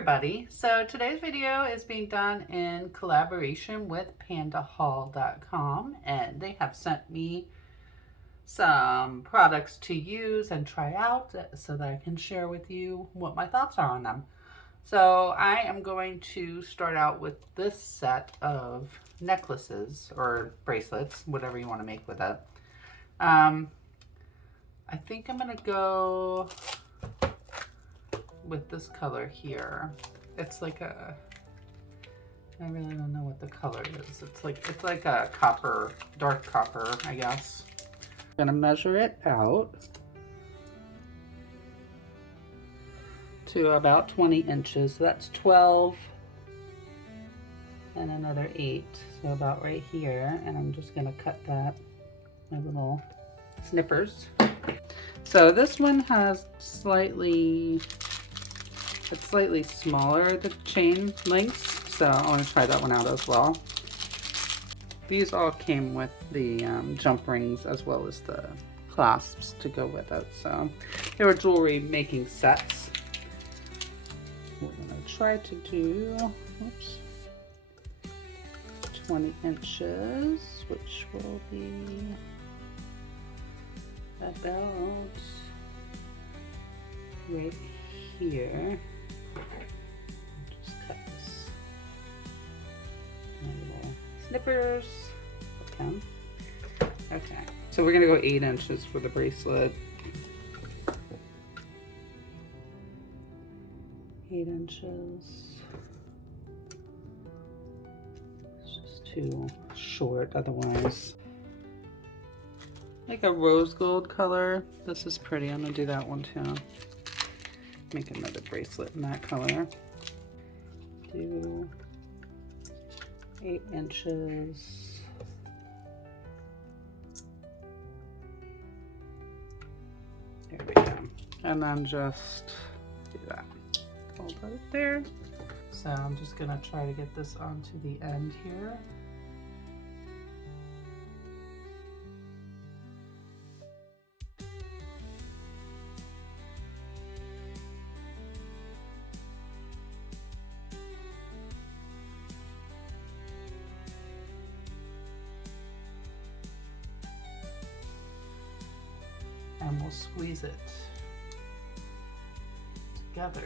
everybody. So today's video is being done in collaboration with PandaHall.com, and they have sent me some products to use and try out so that I can share with you what my thoughts are on them. So I am going to start out with this set of necklaces or bracelets, whatever you want to make with it. I think I'm going to go with this color here. It's like a, I really don't know what the color is. It's like a copper, dark copper, I guess. I'm gonna measure it out to about 20 inches. So that's 12 and another 8. So about right here. And I'm just gonna cut that, my little snippers. So this one has it's slightly smaller, the chain lengths, so I want to try that one out as well. These all came with the jump rings as well as the clasps to go with it, so they were jewelry making sets. We're going to try to do 20 inches, which will be about right here. Just cut this little snippers. Okay, so we're gonna go 8 inches for the bracelet. 8 inches. It's just too short otherwise. Like a rose gold color. This is pretty. I'm gonna do that one too. Make another bracelet in that color. Do 8 inches. There we go. And then just do that. Hold it there. So I'm just gonna try to get this onto the end here. And we'll squeeze it together.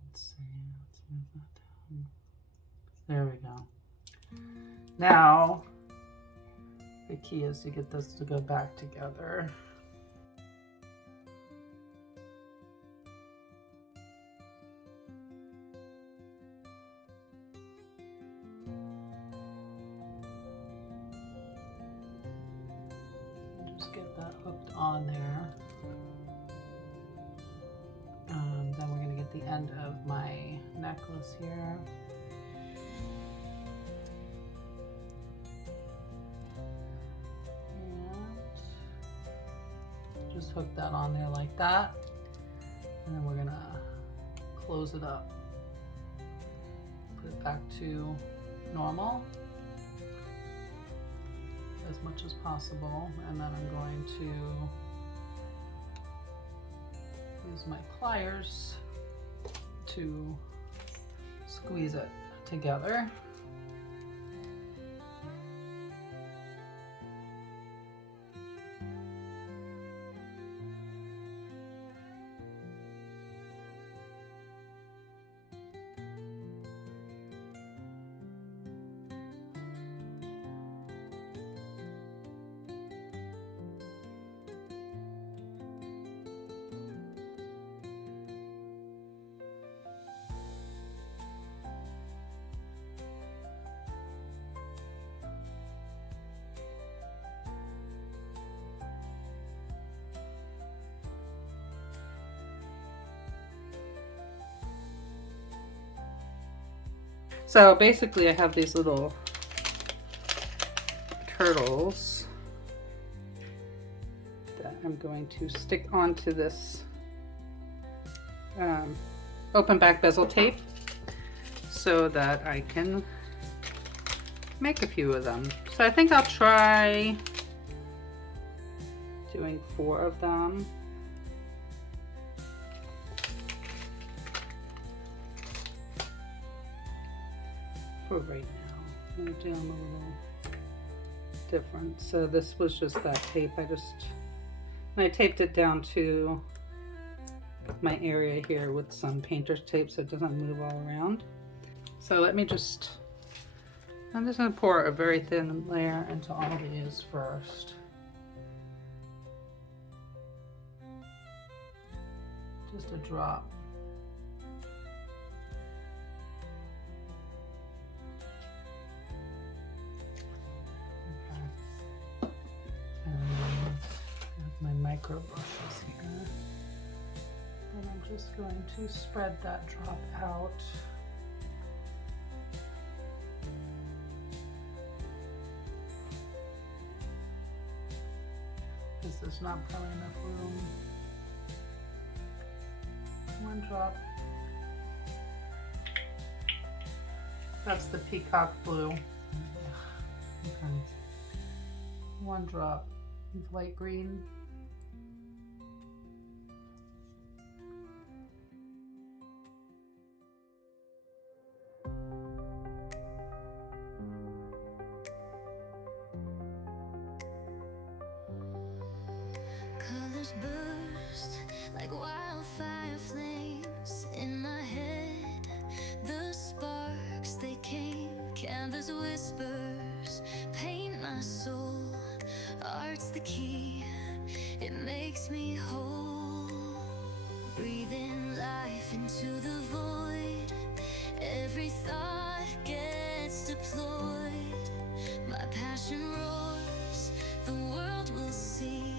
Let's see, let's move that down. There we go. Now, the key is to get this to go back together. Just get that hooked on there. Then we're going to get the end of my necklace here. Just hook that on there like that, and then we're gonna close it up, put it back to normal as much as possible, and then I'm going to use my pliers to squeeze it together. So basically I have these little turtles that I'm going to stick onto this open back bezel tape so that I can make a few of them. So I think I'll try doing 4 of them. For right now, I'm gonna do them a little different. So this was just that tape. I taped it down to my area here with some painter's tape so it doesn't move all around. So I'm just gonna pour a very thin layer into all these first. Just a drop. Okay. And I have my micro brushes here. And I'm just going to spread that drop out. This is not probably enough room. 1 drop. That's the peacock blue. Okay. 1 drop of light green. Colors burst like wildfire flames in my head. The sparks they came, canvas whispers, paint my soul. Art's the key, it makes me whole. Breathing life into the void. Every thought gets deployed. My passion roars, the world will see.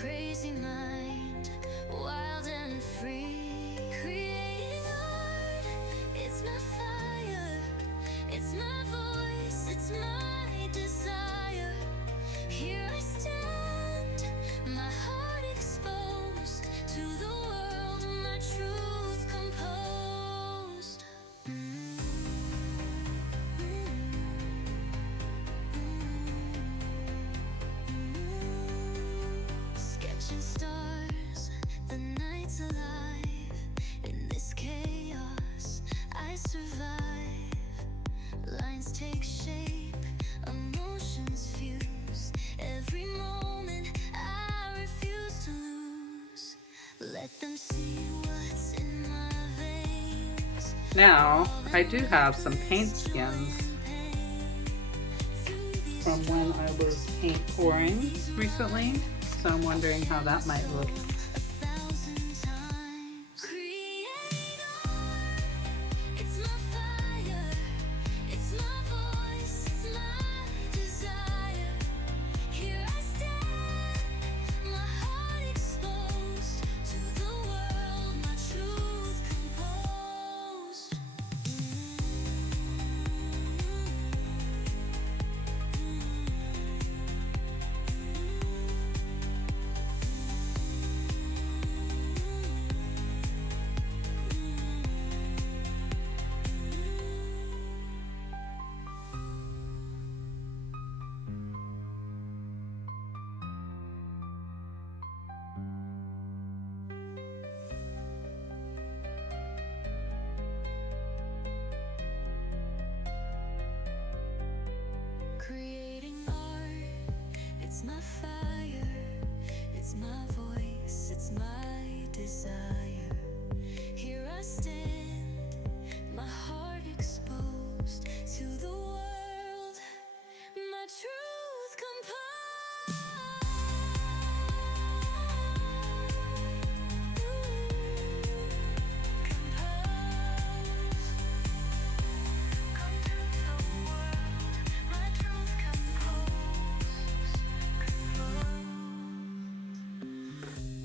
Crazy mind, wild and free. Creating art, it's my fire. It's my voice, it's my desire. Here I stand, my heart exposed to the world, my truth composed. Sketching stars, the night's alive. In this chaos, I survive. Lines take shape, emotions fuse. Every moment I refuse to lose. Let them see what's in my veins. Now, I do have some paint skins from when I was paint pouring recently, so I'm wondering how that might look. Creating art, it's my fire, it's my voice, it's my desire. Here I stand, my heart exposed to the world, my truth composed.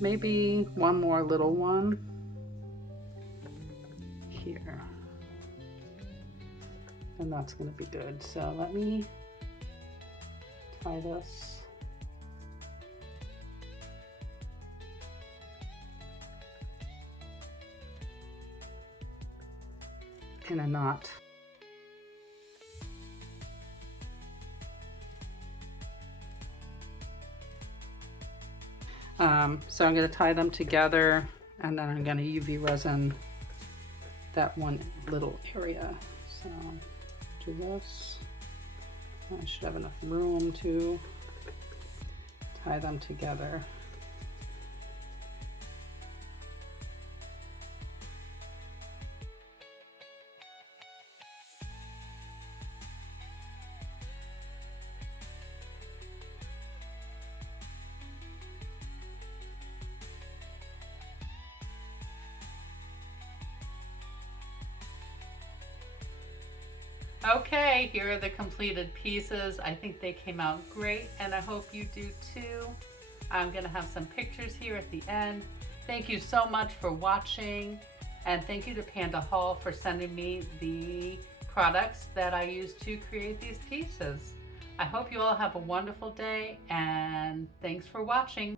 Maybe one more little one here. And that's going to be good. So let me tie this. in a knot. So I'm going to tie them together, and then I'm going to UV resin that one little area. So do this. I should have enough room to tie them together. Okay, here are the completed pieces. I think they came out great, and I hope you do too. I'm gonna have some pictures here at the end. Thank you so much for watching, and thank you to PandaHall for sending me the products that I use to create these pieces. I hope you all have a wonderful day, and thanks for watching.